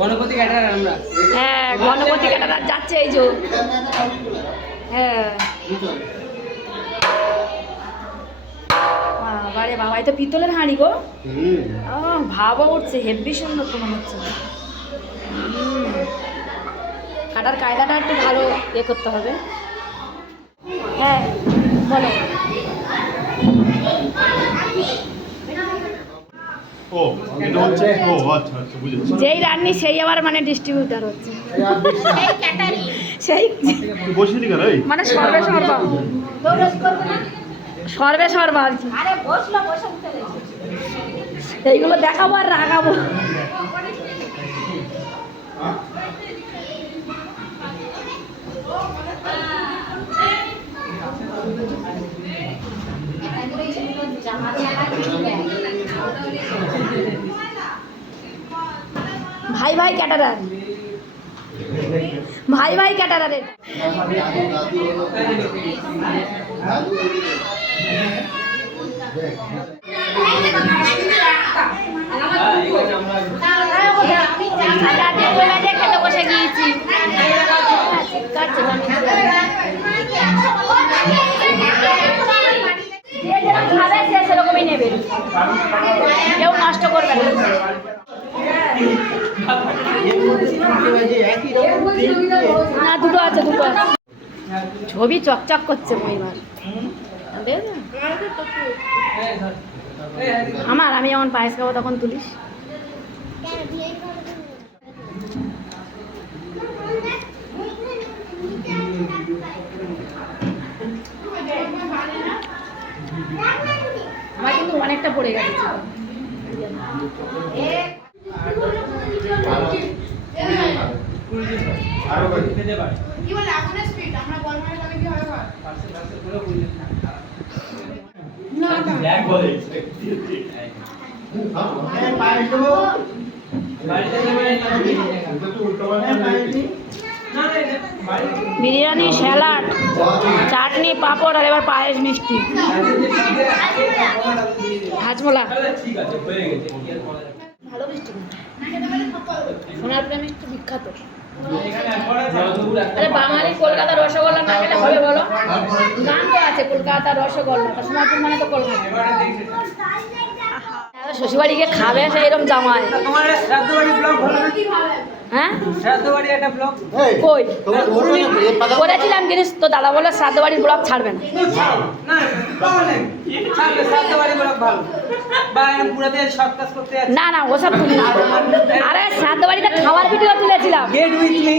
Ganapati cater আমরা। হ্যাঁ গণপতি কাটারা যাচ্ছে এই যে হ্যাঁ। বাবারে বাবা এটা পিতলের হাঁড়ি গো। ও ভাবও উঠছে হেভি সুন্দর তো মনে হচ্ছে। কাটার কায়দাটা একটু ভালো ইয়ে করতে হবে। হ্যাঁ বলো। ও এটা হচ্ছে ও আচ্ছা আচ্ছা বুঝেছি যেই রান্নি সেই আবার মানে ডিস্ট্রিবিউটার হচ্ছে সেই তুই বসিনি কেন এই মানে সর্বে সর্বা সর্বে সর্বা আর কি এইগুলো দেখাবো আর রাখাবো ভাই ভাই ক্যাটারার। ভাই ভাই ক্যাটারারের। বসে গিয়েছি খাবে সে সেরকমই নেবে না, দুটো আছে দুটো আছে। ছবি চকচক করছে মহিমার। আমার, আমি যখন পায়েস খাব তখন তুলিস। আমার অনেকটা পড়ে গেছে। কি বলে এখন স্পিড আমরা বল মারে তাহলে কি হবে বল? বিরিয়ানি স্যালাড চাটনি পাঁপড় আর এবার পায়েস মিষ্টি। হাজমোলা। ভালো মিষ্টি। সোনার প্রেমে একটু বিখ্যাত। আরে বাঙালি কলকাতা রসগোল্লা না খেলে হবে বলো? গান তো আছে কলকাতা রসগোল্লা তা সোনারপুর মানে তো কলকাতা। শ্বশুরবাড়ি গিয়ে খাবে সেই এরকম জামায় তোমার হ্যাঁ? কই? করেছিলাম কিন্তু তো দাদা বলে শ্রাদ্ধ বাড়ির ব্লগ ছাড়বে না। না না না ওসব তুলি আরে শ্রাদ্ধ বাড়িতে খাওয়ার ভিডিও তুলেছিলাম। Gate with me